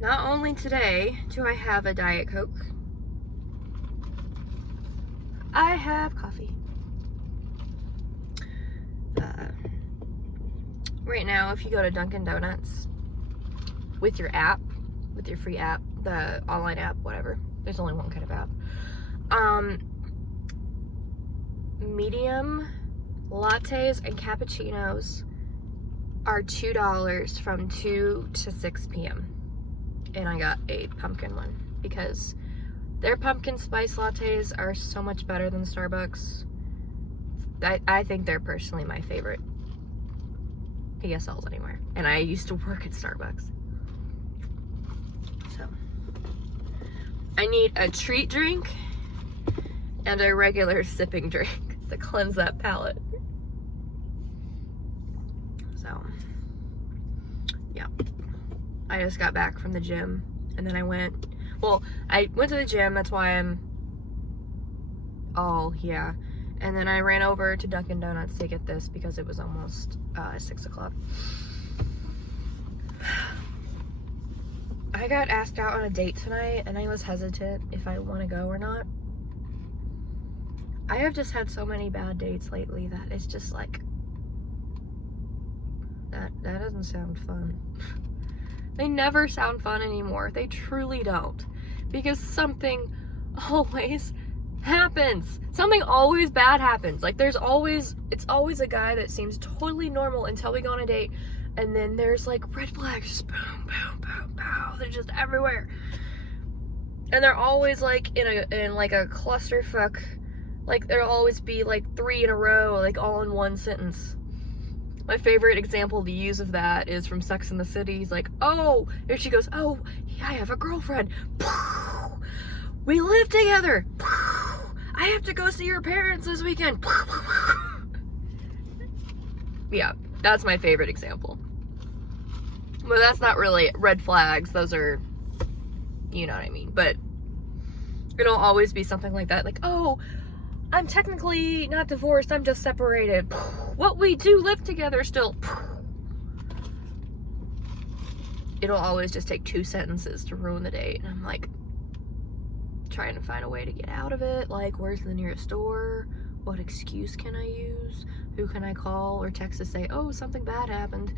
not only today do I have a Diet Coke, I have coffee. Right now, if you go to Dunkin' Donuts with your app, with your free app, the online app, whatever, there's only one kind of app, medium lattes and cappuccinos are $2 from 2 to 6 p.m. And I got a pumpkin one because their pumpkin spice lattes are so much better than Starbucks. I think they're personally my favorite PSLs anywhere. And I used to work at Starbucks. So I need a treat drink and a regular sipping drink to cleanse that palate. So yeah, I just got back from the gym and then I went to the gym, that's why I'm and then I ran over to Dunkin' Donuts to get this because it was almost 6 o'clock. I got asked out on a date tonight and I was hesitant if I want to go or not. I have just had so many bad dates lately that it's just like, that doesn't sound fun. They never sound fun anymore. They truly don't. Because something always happens. Something always bad happens. Like it's always a guy that seems totally normal until we go on a date, and then there's like red flags, just boom, boom, boom, boom. They're just everywhere. And they're always like in like a clusterfuck. Like there'll always be like 3 in a row, like all in one sentence. My favorite example to use of that is from Sex and the City. He's like, oh, here she goes, oh, yeah, I have a girlfriend. We live together. I have to go see your parents this weekend. Yeah, that's my favorite example. But that's not really red flags. Those are, you know what I mean. But it'll always be something like that. Like, oh, I'm technically not divorced. I'm just separated. What, we do live together still. It'll always just take 2 sentences to ruin the date. And I'm like, trying to find a way to get out of it. Like, where's the nearest store? What excuse can I use? Who can I call or text to say, oh, something bad happened?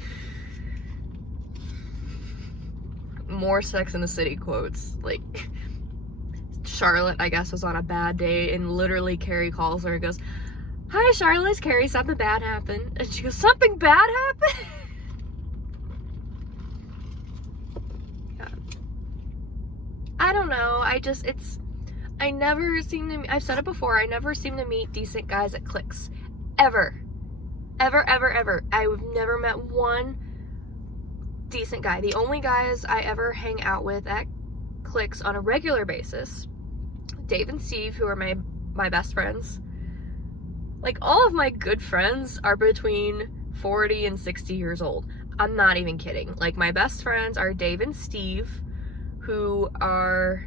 More Sex and the City quotes. Like, Charlotte, I guess, was on a bad day, and literally Carrie calls her and goes, hi, Charlotte, it's Carrie, something bad happened. And she goes, something bad happened? Yeah. I don't know, I've said it before, I never seem to meet decent guys at Clicks. Ever. Ever, ever, ever. I've never met one decent guy. The only guys I ever hang out with at Clicks on a regular basis, Dave and Steve, who are my best friends. Like, all of my good friends are between 40 and 60 years old. I'm not even kidding. Like, my best friends are Dave and Steve, who are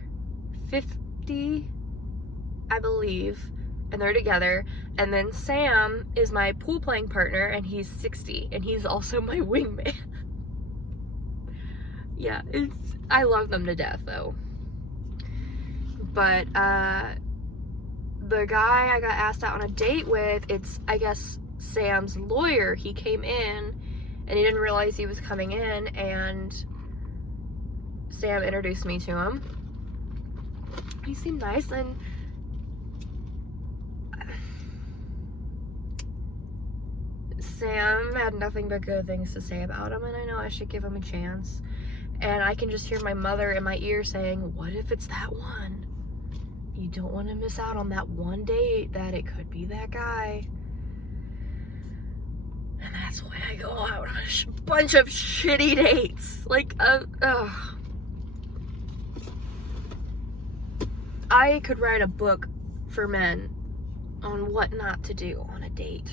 50, I believe, and they're together. And then Sam is my pool playing partner, and he's 60, and he's also my wingman. Yeah, I love them to death, though. But, the guy I got asked out on a date with, it's, I guess, Sam's lawyer. He came in, and he didn't realize he was coming in, and Sam introduced me to him. He seemed nice, and Sam had nothing but good things to say about him, and I know I should give him a chance. And I can just hear my mother in my ear saying, what if it's that one? You don't want to miss out on that one date that it could be that guy. And that's why I go out on a bunch of shitty dates. Like, I could write a book for men on what not to do on a date.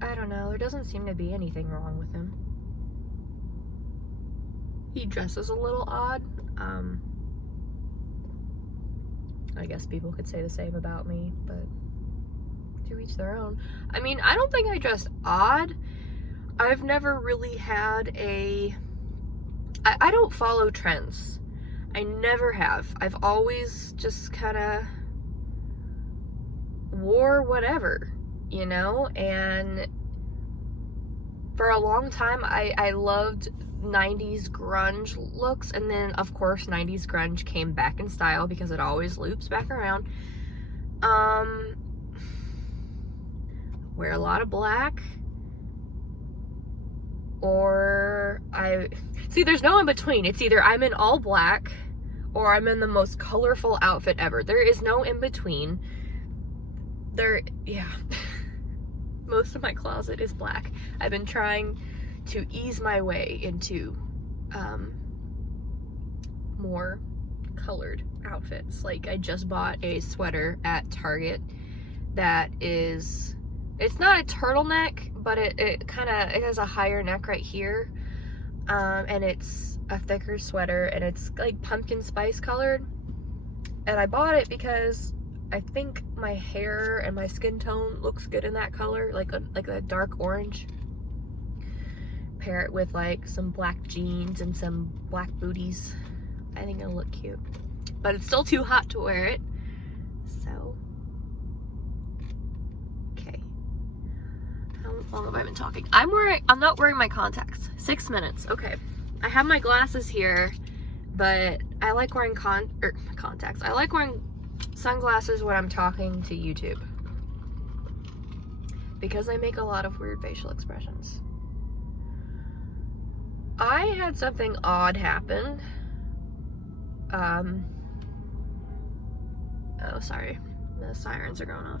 I don't know, there doesn't seem to be anything wrong with him. He dresses a little odd. I guess people could say the same about me, but to each their own. I mean, I don't think I dress odd. I've never really had I don't follow trends. I never have. I've always just kind of wore whatever, you know? And for a long time, I loved 90s grunge looks, and then of course 90s grunge came back in style because it always loops back around. Wear a lot of black, or there's no in between. It's either I'm in all black or I'm in the most colorful outfit ever. There is no in between. Yeah. Most of my closet is black. I've been trying to ease my way into more colored outfits. Like, I just bought a sweater at Target that is, it's not a turtleneck, but it has a higher neck right here, and it's a thicker sweater, and it's like pumpkin spice colored. And I bought it because I think my hair and my skin tone looks good in that color, like a dark orange. Pair it with like some black jeans and some black booties. I think it'll look cute, but it's still too hot to wear it. So, okay. How long have I been talking? I'm not wearing my contacts. 6 minutes. Okay. I have my glasses here, but I like wearing contacts. I like wearing sunglasses when I'm talking to YouTube because I make a lot of weird facial expressions. I had something odd happen. Oh, sorry. The sirens are going off.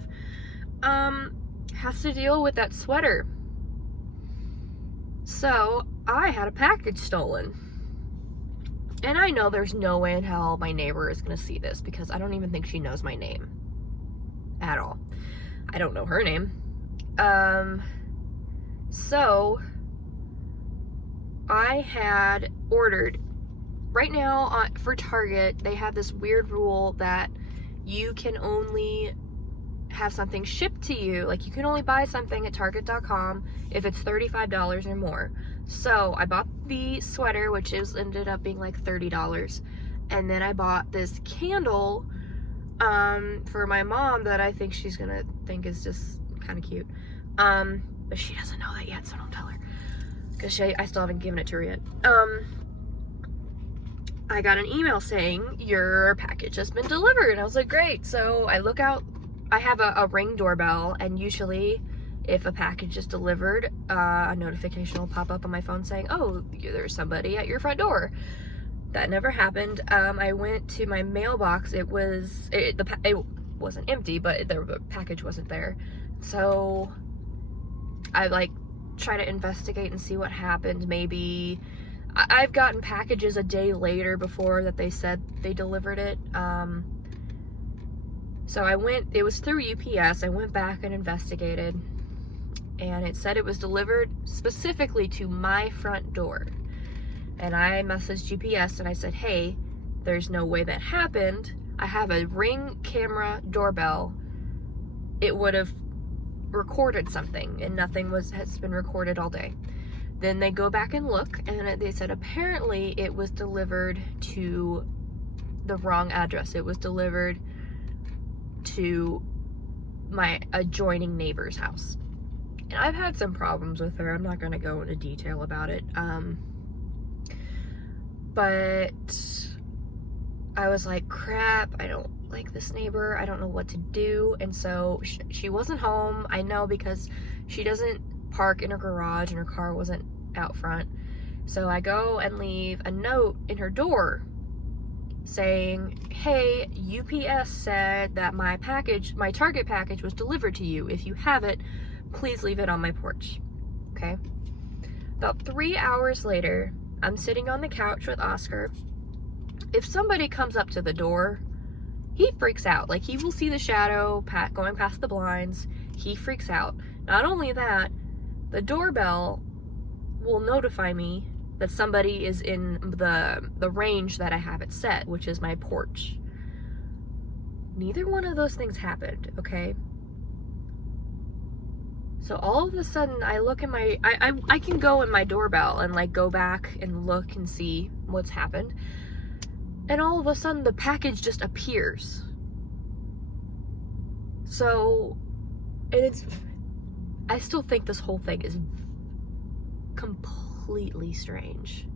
Has to deal with that sweater. So, I had a package stolen. And I know there's no way in hell my neighbor is gonna see this because I don't even think she knows my name at all. I don't know her name. So I had ordered, right now for Target, they have this weird rule that you can only have something shipped to you, like you can only buy something at Target.com if it's $35 or more. So I bought the sweater, which ended up being like $30, and then I bought this candle for my mom that I think she's gonna think is just kind of cute, but she doesn't know that yet, so don't tell her, because I still haven't given it to her yet. I got an email saying your package has been delivered, and I was like, great. So I look out, I have a Ring doorbell, and usually if a package is delivered, a notification will pop up on my phone saying, oh, there's somebody at your front door. That never happened. I went to my mailbox. It wasn't empty, but the package wasn't there. So I like try to investigate and see what happened. Maybe I've gotten packages a day later before that they said they delivered it. So it was through UPS. I went back and investigated, and it said it was delivered specifically to my front door. And I messaged UPS and I said, hey, there's no way that happened. I have a Ring camera doorbell. It would have recorded something, and nothing has been recorded all day. Then they go back and look, and they said apparently it was delivered to the wrong address. It was delivered to my adjoining neighbor's house. And I've had some problems with her. I'm not going to go into detail about it. But I was like, crap, I don't like this neighbor. I don't know what to do. And so she wasn't home. I know, because she doesn't park in her garage and her car wasn't out front. So I go and leave a note in her door saying, hey, UPS said that my Target package was delivered to you. If you have it, please leave it on my porch. Okay? About 3 hours later, I'm sitting on the couch with Oscar. If somebody comes up to the door, he freaks out. Like, he will see the shadow going past the blinds. He freaks out. Not only that, the doorbell will notify me that somebody is in the range that I have it set, which is my porch. Neither one of those things happened, okay? So all of a sudden I look in my, I can go in my doorbell and like go back and look and see what's happened. And all of a sudden the package just appears. So, and I still think this whole thing is completely strange.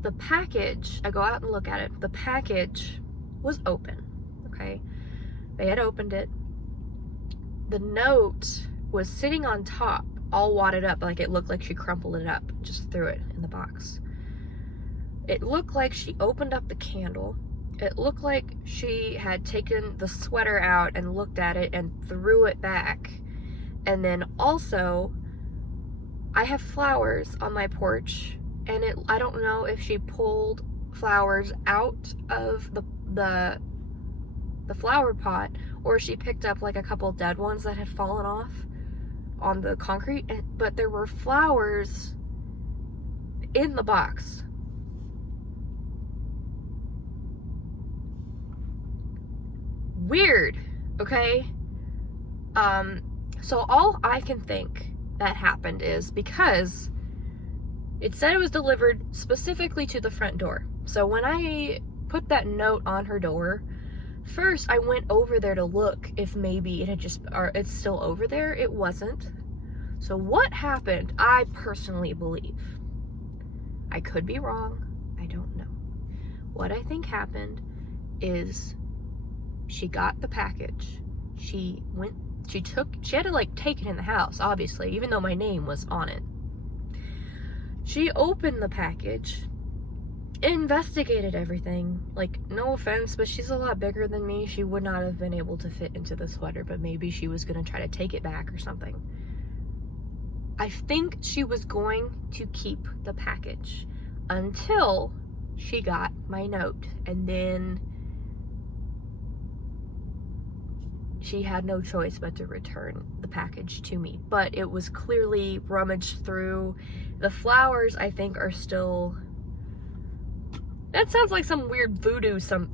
The package, I go out and look at it, the package was open, okay? They had opened it. The note was sitting on top, all wadded up, like it looked like she crumpled it up, just threw it in the box. It looked like she opened up the candle. It looked like she had taken the sweater out and looked at it and threw it back. And then also, I have flowers on my porch, and I don't know if she pulled flowers out of the flower pot, or she picked up like a couple dead ones that had fallen off on the concrete, but there were flowers in the box. Weird, okay? So all I can think that happened is because it said it was delivered specifically to the front door. So when I put that note on her door, first I went over there to look if maybe it had just, or it's still over there. It wasn't. So what happened, I personally believe, I could be wrong, I don't know. What I think happened is she got the package. She had to like take it in the house, obviously, even though my name was on it. She opened the package, investigated everything. Like, no offense, but she's a lot bigger than me. She would not have been able to fit into the sweater, but maybe she was gonna try to take it back or something. I think she was going to keep the package until she got my note, and then she had no choice but to return the package to me. But it was clearly rummaged through. The flowers, I think, are still... That sounds like some weird voodoo, some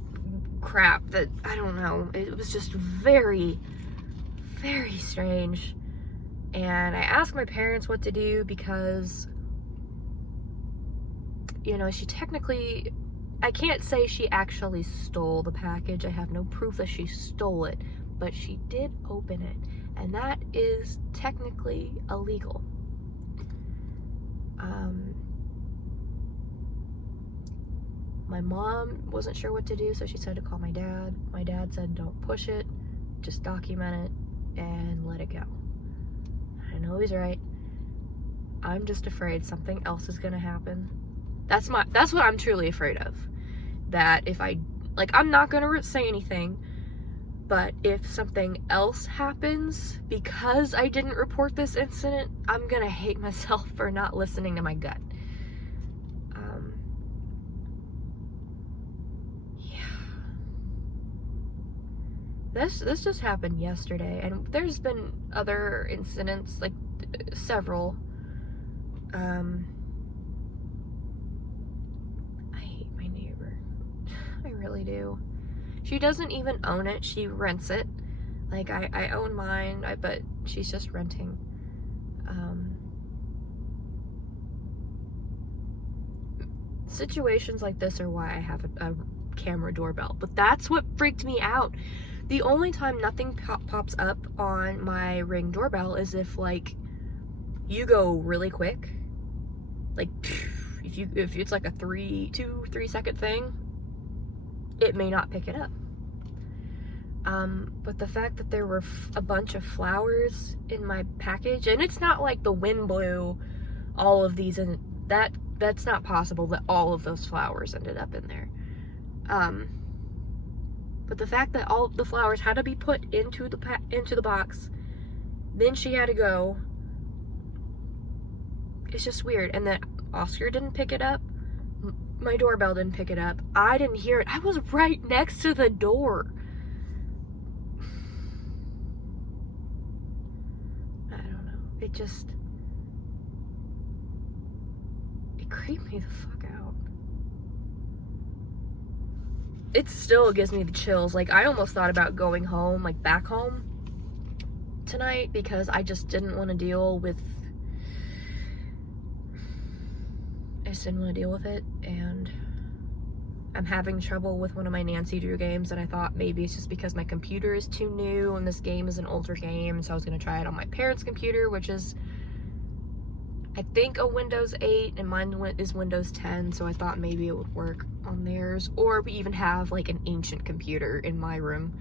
crap that, I don't know. It was just very, very strange. And I asked my parents what to do because, you know, she technically... I can't say she actually stole the package. I have no proof that she stole it. But she did open it, and that is technically illegal. My mom wasn't sure what to do, so she said to call my dad. My dad said, don't push it, just document it and let it go. I know he's right. I'm just afraid something else is gonna happen. That's what I'm truly afraid of. That if I'm not gonna say anything, but if something else happens because I didn't report this incident, I'm gonna hate myself for not listening to my gut. Yeah. This just happened yesterday, and there's been other incidents, like several. I hate my neighbor. I really do. She doesn't even own it, she rents it. Like, I own mine, but she's just renting. Situations like this are why I have a camera doorbell. But that's what freaked me out. The only time nothing pops up on my Ring doorbell is if, like, you go really quick. Like, if it's like a 2-3 second thing, it may not pick it up. But the fact that there were a bunch of flowers in my package, and it's not like the wind blew all of these, and that's not possible that all of those flowers ended up in there. But the fact that all the flowers had to be put into the box, then she had to go, it's just weird. And that Oscar didn't pick it up. My doorbell didn't pick it up. I didn't hear it. I was right next to the door. I don't know. It creeped me the fuck out. it still gives me the chills. Like, I almost thought about going home, like back home tonight, because I just didn't want to deal with it, and I'm having trouble with one of my Nancy Drew games, and I thought maybe it's just because my computer is too new and this game is an older game, so I was going to try it on my parents' computer, which is, I think, a Windows 8, and mine is Windows 10, so I thought maybe it would work on theirs, or we even have like an ancient computer in my room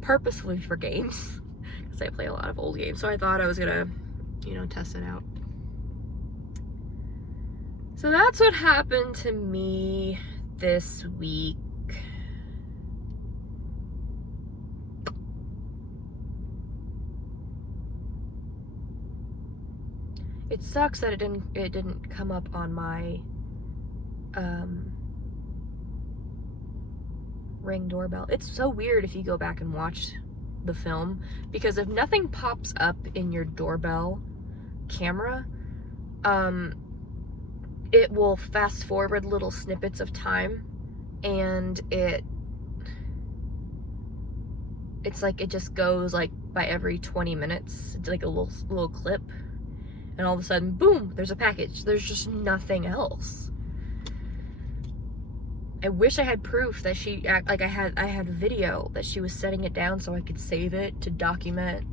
purposefully for games, because I play a lot of old games, so I thought I was gonna, you know, test it out. So that's what happened to me this week. It sucks that it didn't come up on my Ring doorbell. It's so weird if you go back and watch the film, because if nothing pops up in your doorbell camera, it will fast forward little snippets of time, and it's like it just goes like by every 20 minutes. It's like a little clip, and all of a sudden, boom, there's a package. There's just nothing else. I wish I had proof that I had video that she was setting it down so I could save it to document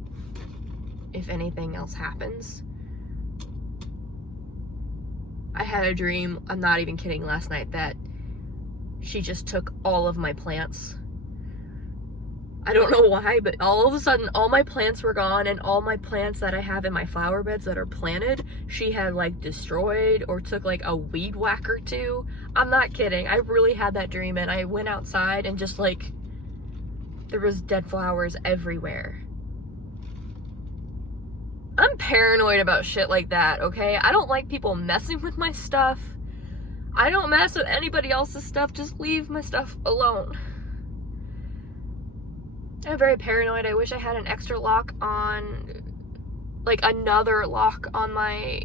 if anything else happens. I had a dream, I'm not even kidding, last night that she just took all of my plants. I don't know why, but all of a sudden, all my plants were gone, and all my plants that I have in my flower beds that are planted, she had like destroyed or took like a weed whack or two. I'm not kidding. I really had that dream, and I went outside and just like, there was dead flowers everywhere. I'm paranoid about shit like that, okay? I don't like people messing with my stuff. I don't mess with anybody else's stuff. Just leave my stuff alone. I'm very paranoid. I wish I had an extra lock on, like another lock on my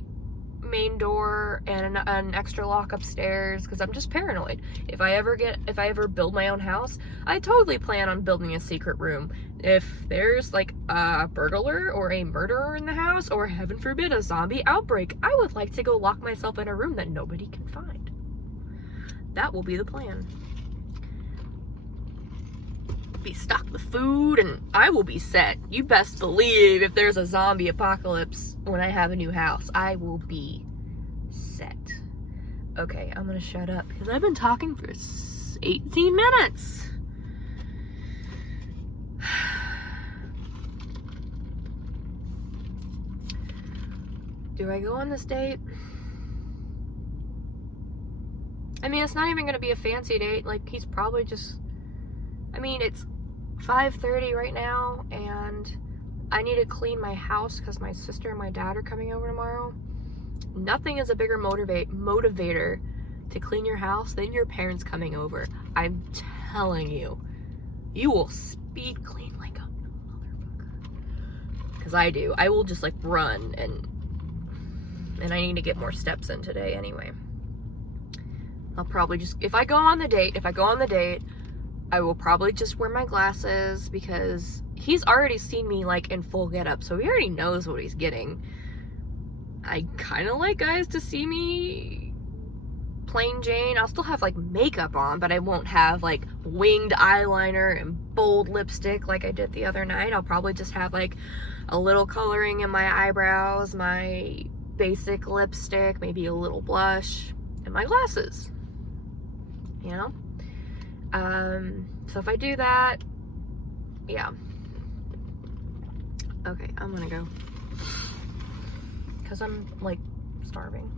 main door and an extra lock upstairs, because I'm just paranoid. If I ever build my own house, I totally plan on building a secret room. If there's like a burglar or a murderer in the house, or heaven forbid a zombie outbreak, I would like to go lock myself in a room that nobody can find. That will be the plan. Be stocked with food, and I will be set. You best believe if there's a zombie apocalypse when I have a new house, I will be set. Okay, I'm gonna shut up because I've been talking for 18 minutes. Do I go on this date? I mean, it's not even gonna be a fancy date. Like, he's probably just, I mean, it's 5:30 right now, and I need to clean my house because my sister and my dad are coming over tomorrow. Nothing is a bigger motivator to clean your house than your parents coming over. I'm telling you. You will speed clean like a motherfucker. Because I do. I will just like run, and I need to get more steps in today anyway. I'll probably just, if I go on the date, I will probably just wear my glasses, because he's already seen me like in full getup, so he already knows what he's getting. I kind of like guys to see me plain Jane. I'll still have like makeup on, but I won't have like winged eyeliner and bold lipstick like I did the other night. I'll probably just have like a little coloring in my eyebrows, my basic lipstick, maybe a little blush, and my glasses, you know? So if I do that, yeah. Okay, I'm gonna go. Because I'm, like, starving.